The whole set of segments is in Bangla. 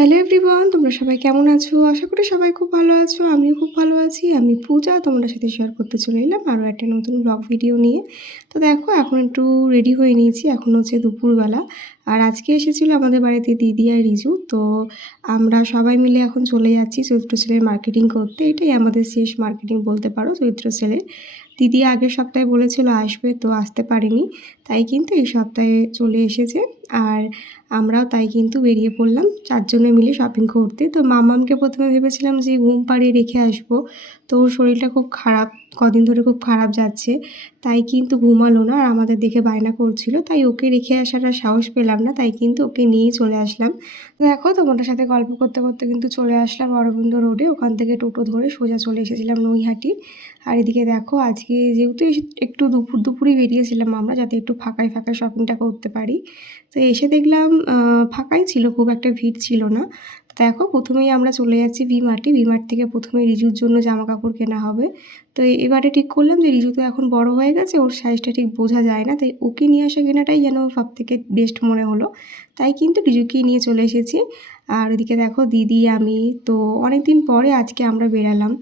হ্যালো এভরিওয়ান, তোমরা সবাই কেমন আছো? আশা করি সবাই খুব ভালো আছো। আমিও খুব ভালো আছি। আমি পূজা, তোমাদের সাথে শেয়ার করতে চলে এলাম আরও একটা নতুন ব্লগ ভিডিও নিয়ে। তো দেখো এখন একটু রেডি হয়ে নিয়েছি। এখন হচ্ছে দুপুরবেলা। আর আজকে এসেছিল আমাদের বাড়িতে দিদি আর রিজু। তো আমরা সবাই মিলে এখন চলে যাচ্ছি চৈত্র সেলের মার্কেটিং করতে। এটাই আমাদের শেষ মার্কেটিং বলতে পারো চৈত্র সেলের। দিদি আগের সপ্তাহে বলেছিল আসবে, তো আসতে পারেনি। তাই কিন্তু এই সপ্তাহে চলে এসেছে। আর আমরাও তাই কিন্তু বেরিয়ে পড়লাম 4 জনে মিলে শপিং করতে। তো মামামকে প্রথমে ভেবেছিলাম যে ঘুম পাড়িয়ে রেখে আসবো। তো ওর শরীরটা খুব খারাপ, কদিন ধরে খুব খারাপ যাচ্ছে। তাই কিন্তু ঘুমালো না আর আমাদের দেখে বায়না করছিল। তাই ওকে রেখে আসার আর সাহস পেলাম না। তাই কিন্তু ওকে নিয়েই চলে আসলাম। তো দেখো তোমাদের সাথে গল্প করতে করতে কিন্তু চলে আসলাম অরবিন্দ রোডে। ওখান থেকে টোটো ধরে সোজা চলে এসেছিলাম নৈহাটি। আর এদিকে দেখো আজকে যেহেতু একটু দুপুরই বেরিয়েছিলাম আমরা, যাতে একটু ফাঁকায় ফাঁকায় শপিংটা করতে পারি। তো এসে দেখলাম ফাঁকাই ছিল, খুব একটা ভিড় ছিল না। তো দেখো প্রথমেই আমরা চলে যাচ্ছি ভি-মার্টে। ভি-মার্ট থেকে প্রথমে রিজুর জন্য জামা কাপড় কেনা হবে। তো এবারে ঠিক করলাম যে রিজু তো এখন বড় হয়ে গেছে, ওর সাইজটা ঠিক বোঝা যায় না। তাই ওকে নিয়ে আসা কেনাটাই যেন সবথেকে বেস্ট মনে হলো। তাই কিন্তু রিজুকেই নিয়ে চলে এসেছি। আর ওদিকে দেখো দিদি আমি তো অনেক দিন পরে আজকে আমরা বেরালাম।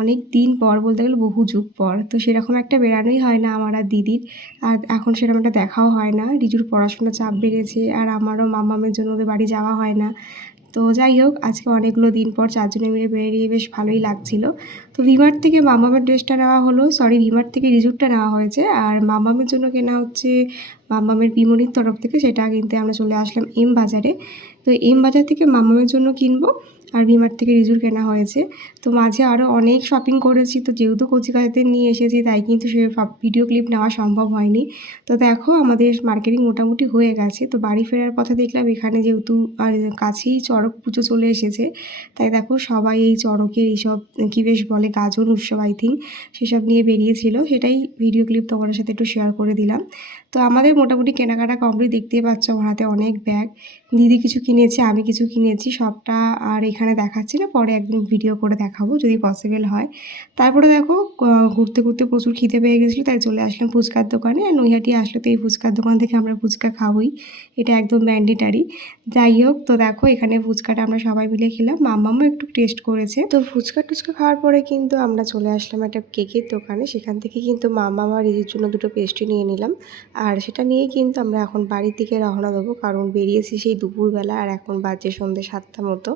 অনেক দিন পর বলতে গেলে বহু যুগ পর। তো সেরকম একটা বেরানোই হয় না আমার আর দিদির। আর এখন সেরকম একটা দেখাও হয় না। রিজুর পড়াশোনার চাপ বেড়েছে আর আমারও মামামের জন্য ওদের বাড়ি যাওয়া হয় না। তো যাই হোক আজকে অনেকগুলো দিন পর 4 জনে মিলে বেরিয়ে বেশ ভালোই লাগছিল। তো ভি-মার্ট থেকে মামামের ড্রেসটা নেওয়া হলো, সরি ভি-মার্ট থেকে রিজুরটা নেওয়া হয়েছে। আর মামামের জন্য কেনা হচ্ছে মামামের পিমনির তরফ থেকে, সেটা কিনতে আমরা চলে আসলাম এম বাজারে। তো এম বাজার থেকে মামামের জন্য কিনবো আর ভি-মার্ট থেকে রিজুর কেনা হয়েছে। তো মাঝে আরও অনেক শপিং করেছি। তো যেহেতু কচিকাচাদের নিয়ে এসেছি তাই কিন্তু সে সব ভিডিও ক্লিপ নেওয়া সম্ভব হয়নি। তো দেখো আমাদের মার্কেটিং মোটামুটি হয়ে গেছে। তো বাড়ি ফেরার পথে দেখলাম এখানে যেহেতু আর কাছেই চড়ক পুজো চলে এসেছে, তাই দেখো সবাই এই চড়কের এইসব কী বেশ বলে গাজন উৎসব আই থিঙ্ক, সেসব নিয়ে বেরিয়েছিল। সেটাই ভিডিও ক্লিপ তোমাদের সাথে একটু শেয়ার করে দিলাম। তো আমাদের মোটামুটি কেনাকাটা কমপ্লিট, দেখতেই পাচ্ছ আমার হাতে অনেক ব্যাগ। দিদি কিছু কিনেছে, আমি কিছু কিনেছি, সবটা আর এখানে দেখাচ্ছি না, পরে একদিন ভিডিও করে দেখাবো যদি পসিবল হয়। তারপরে দেখো ঘুরতে ঘুরতে প্রচুর খিদে পেয়ে গেছিলো, তাই চলে আসলাম ফুচকার দোকানে। আর নৈহাটি আসলে তো এই ফুচকার দোকান থেকে আমরা ফুচকা খাবোই, এটা একদম ম্যান্ডেটারি। যাই হোক তো দেখো এখানে ফুচকাটা আমরা সবাই মিলে খেলাম, মাম্মামও একটু টেস্ট করেছে। তো ফুচকা টুচকা খাওয়ার পরে কিন্তু আমরা চলে আসলাম একটা কেকের দোকানে। সেখান থেকে কিন্তু মাম্মাম আর রিজুর জন্য দুটো পেস্ট্রি নিয়ে নিলাম। আর সেটা নিয়েই কিন্তু আমরা এখন বাড়ির দিকে রওনা দেবো, কারণ বেরিয়েছি সেই দুপুরবেলা আর এখন বাজে সন্ধ্যে 7টা মতো।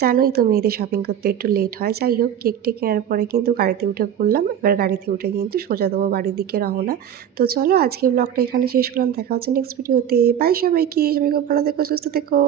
জানোই তো মেয়েদের শপিং করতে একটু লেট হয়। যাই হোক কেকটা কেনার পরে কিন্তু গাড়িতে উঠে পড়লাম। এবার গাড়িতে উঠে কিন্তু সোজা দেবো বাড়ির দিকে রওনা। তো চলো আজকে ব্লগটা এখানে শেষ করলাম, দেখা হচ্ছে নেক্সট ভিডিওতে। বাই সবাইকে, সবাই খুব ভালো থেকো, সুস্থ থেকো।